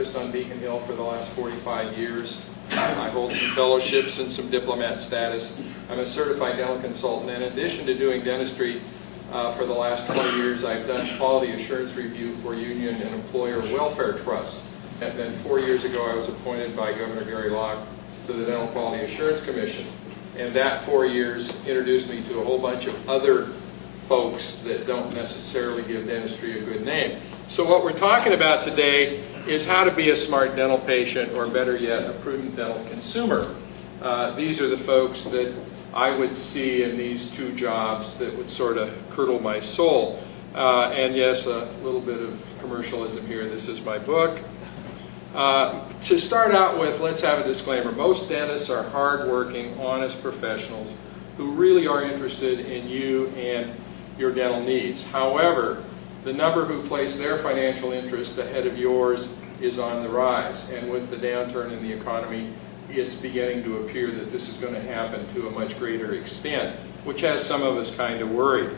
practiced on Beacon Hill for the last 45 years. I hold some fellowships and some diplomat status. I'm a certified dental consultant, and in addition to doing dentistry for the last 20 years, I've done quality assurance review for union and employer welfare trusts. And then 4 years ago, I was appointed by Governor Gary Locke to the Dental Quality Assurance Commission. And that 4 years introduced me to a whole bunch of other folks that don't necessarily give dentistry a good name. So what we're talking about today is how to be a smart dental patient, or better yet, a prudent dental consumer. These are the folks that I would see in these two jobs that would sort of curdle my soul. And yes, a little bit of commercialism here. This is my book. To start out with, let's have a disclaimer. Most dentists are hard-working, honest professionals who really are interested in you and your dental needs. However, the number who place their financial interests ahead of yours is on the rise. And with the downturn in the economy, it's beginning to appear that this is going to happen to a much greater extent, which has some of us kind of worried.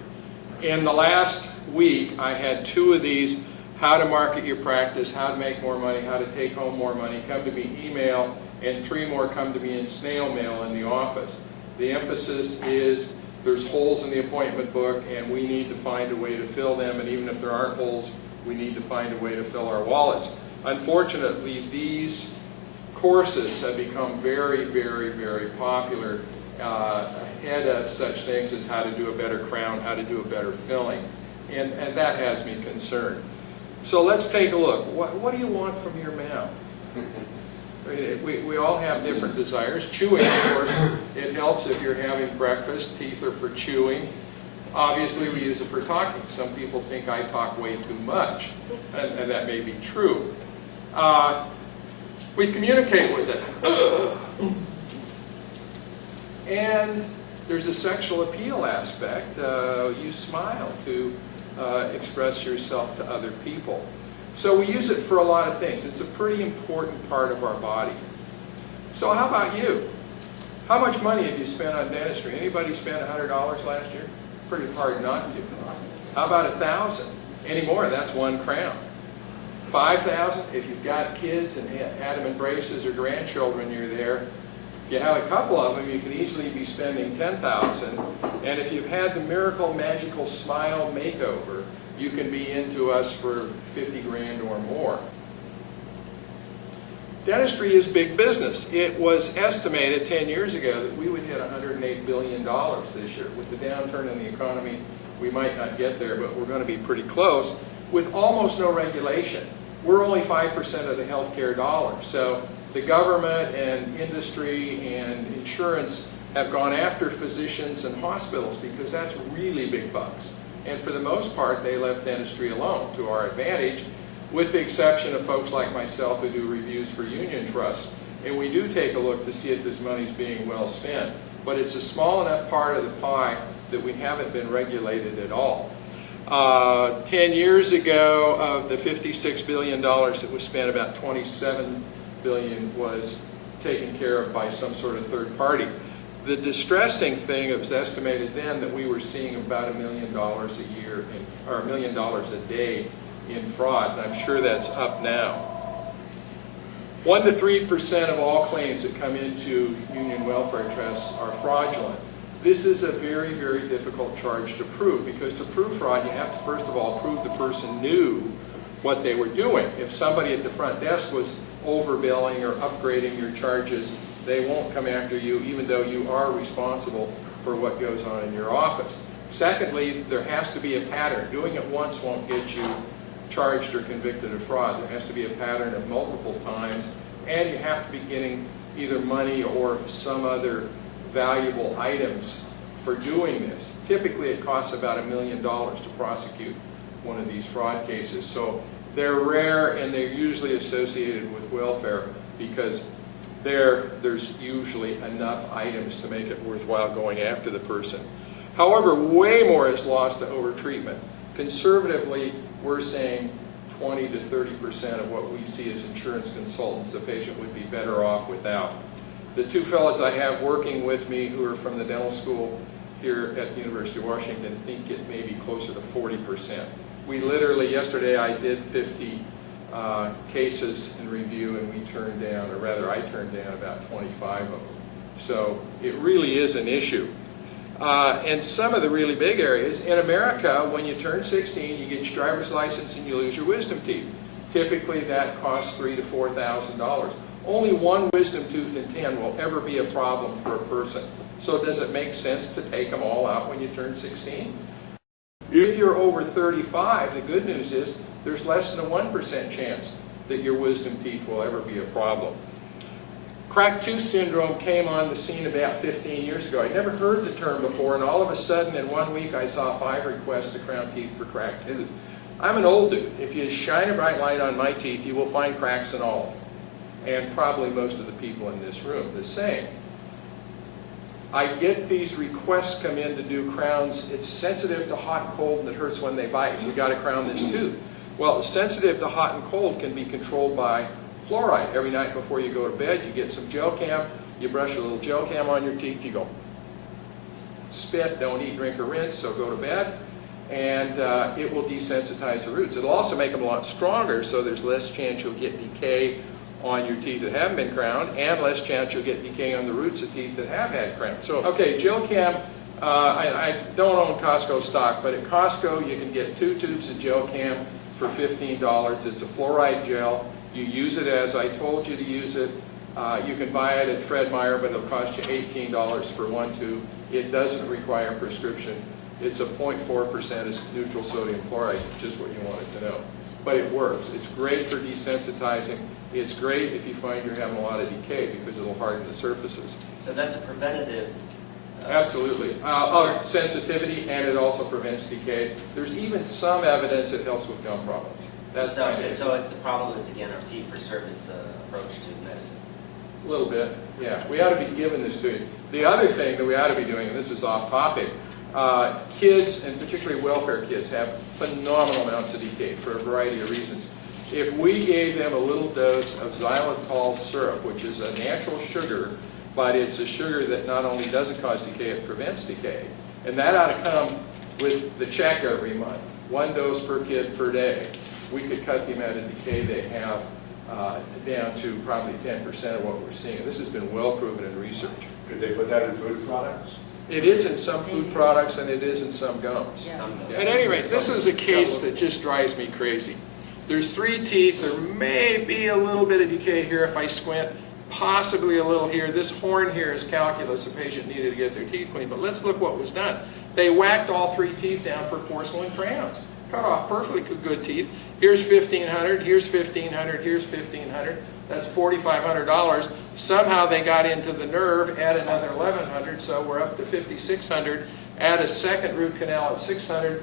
In the last week, I had 2 of these: how to market your practice, how to make more money, how to take home more money, come to me email, and 3 more come to me in snail mail in the office. The emphasis is there's holes in the appointment book, and we need to find a way to fill them, and even if there aren't holes, we need to find a way to fill our wallets. Unfortunately, these courses have become very, very, very popular ahead of such things as how to do a better crown, how to do a better filling, and that has me concerned. So let's take a look. What do you want from your mouth? We all have different desires. Chewing, of course, it helps if you're having breakfast. Teeth are for chewing. Obviously, we use it for talking. Some people think I talk way too much, and that may be true. We communicate with it. And there's a sexual appeal aspect. You smile to express yourself to other people. So we use it for a lot of things. It's a pretty important part of our body. So how about you? How much money have you spent on dentistry? Anybody spent $100 last year? Pretty hard not to. How about $1,000? Any more, that's 1 crown. $5,000? If you've got kids and had them in braces or grandchildren, you're there. If you have a couple of them, you can easily be spending $10,000. And if you've had the miracle magical smile makeover, you can be into us for 50 grand or more. Dentistry is big business. It was estimated 10 years ago that we would hit $108 billion this year. With the downturn in the economy, we might not get there, but we're going to be pretty close, with almost no regulation. We're only 5% of the healthcare dollar. So the government and industry and insurance have gone after physicians and hospitals because that's really big bucks. And for the most part, they left dentistry alone to our advantage, with the exception of folks like myself who do reviews for union trusts. And we do take a look to see if this money's being well spent. But it's a small enough part of the pie that we haven't been regulated at all. 10 years ago, of the $56 billion that was spent, about $27 billion was taken care of by some sort of third party. The distressing thing, it was estimated then that we were seeing about $1 million a year, or $1 million a day in fraud, and I'm sure that's up now. 1 to 3% of all claims that come into union welfare trusts are fraudulent. This is a very, very difficult charge to prove, because to prove fraud, you have to first of all prove the person knew what they were doing. If somebody at the front desk was overbilling or upgrading your charges, they won't come after you, even though you are responsible for what goes on in your office. Secondly, there has to be a pattern. Doing it once won't get you charged or convicted of fraud. There has to be a pattern of multiple times, and you have to be getting either money or some other valuable items for doing this. Typically, it costs about $1 million to prosecute one of these fraud cases. So they're rare, and they're usually associated with welfare because there's usually enough items to make it worthwhile going after the person. However, way more is lost to overtreatment. Conservatively, we're saying 20 to 30% of what we see as insurance consultants the patient would be better off without. The 2 fellows I have working with me who are from the dental school here at the University of Washington think it may be closer to 40%. We literally, yesterday I did 50 cases in review, and we turned down, or rather I turned down about 25 of them. So it really is an issue. And some of the really big areas, in America, when you turn 16, you get your driver's license and you lose your wisdom teeth. Typically that costs $3,000 to $4,000. Only one wisdom tooth in 10 will ever be a problem for a person. So does it make sense to take them all out when you turn 16? If you're over 35, the good news is there's less than a 1% chance that your wisdom teeth will ever be a problem. Cracked tooth syndrome came on the scene about 15 years ago. I'd never heard the term before, and all of a sudden in 1 week I saw 5 requests to crown teeth for cracked tooth. I'm an old dude. If you shine a bright light on my teeth, you will find cracks in all of them. And probably most of the people in this room the same. I get these requests come in to do crowns. It's sensitive to hot and cold and it hurts when they bite. We got to crown this tooth. Well, sensitive to hot and cold can be controlled by fluoride. Every night before you go to bed, you get some gel cam, you brush a little gel cam on your teeth, you go spit, don't eat, drink, or rinse, so go to bed, and it will desensitize the roots. It'll also make them a lot stronger, so there's less chance you'll get decay on your teeth that haven't been crowned, and less chance you'll get decay on the roots of teeth that have had crowns. So, okay, gel cam, I don't own Costco stock, but at Costco you can get 2 tubes of gel cam for $15. It's a fluoride gel. You use it as I told you to use it. You can buy it at Fred Meyer, but it'll cost you $18 for 1 tube. It doesn't require a prescription. It's a 0.4% of neutral sodium fluoride, just what you wanted to know. But it works. It's great for desensitizing. It's great if you find you're having a lot of decay because it'll harden the surfaces. So that's a preventative. Absolutely. Of sensitivity, and it also prevents decay. There's even some evidence it helps with gum problems. That's So the problem is, again, our fee-for-service approach to medicine. A little bit, yeah. We ought to be giving this to you. The other thing that we ought to be doing, and this is off topic, kids, and particularly welfare kids, have phenomenal amounts of decay for a variety of reasons. If we gave them a little dose of xylitol syrup, which is a natural sugar, but it's a sugar that not only doesn't cause decay, it prevents decay. And that ought to come with the check every month. 1 dose per kid per day. We could cut the amount of decay they have down to probably 10% of what we're seeing. This has been well proven in research. Could they put that in food products? It is in some food products and it is in some gums. Yeah. At any rate, this is a case that just drives me crazy. There's 3 teeth. There may be a little bit of decay here if I squint, possibly a little here. This horn here is calculus. The patient needed to get their teeth cleaned. But let's look what was done. They whacked all 3 teeth down for porcelain crowns. Cut off perfectly good teeth. Here's $1,500, here's $1,500, here's $1,500. That's $4,500. Somehow they got into the nerve, add another $1,100, so we're up to $5,600. Add a second root canal at $600.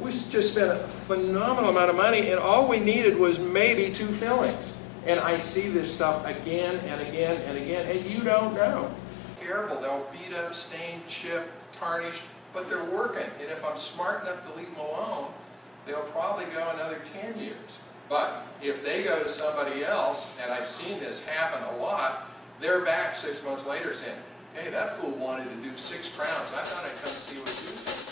We just spent a phenomenal amount of money, and all we needed was maybe 2 fillings. And I see this stuff again and again and again, and you don't know. Terrible. They'll beat up, stain, chip, tarnish, but they're working. And if I'm smart enough to leave them alone, they'll probably go another 10 years. But if they go to somebody else, and I've seen this happen a lot, they're back 6 months later saying, hey, that fool wanted to do 6 crowns. I thought I'd come see what you do.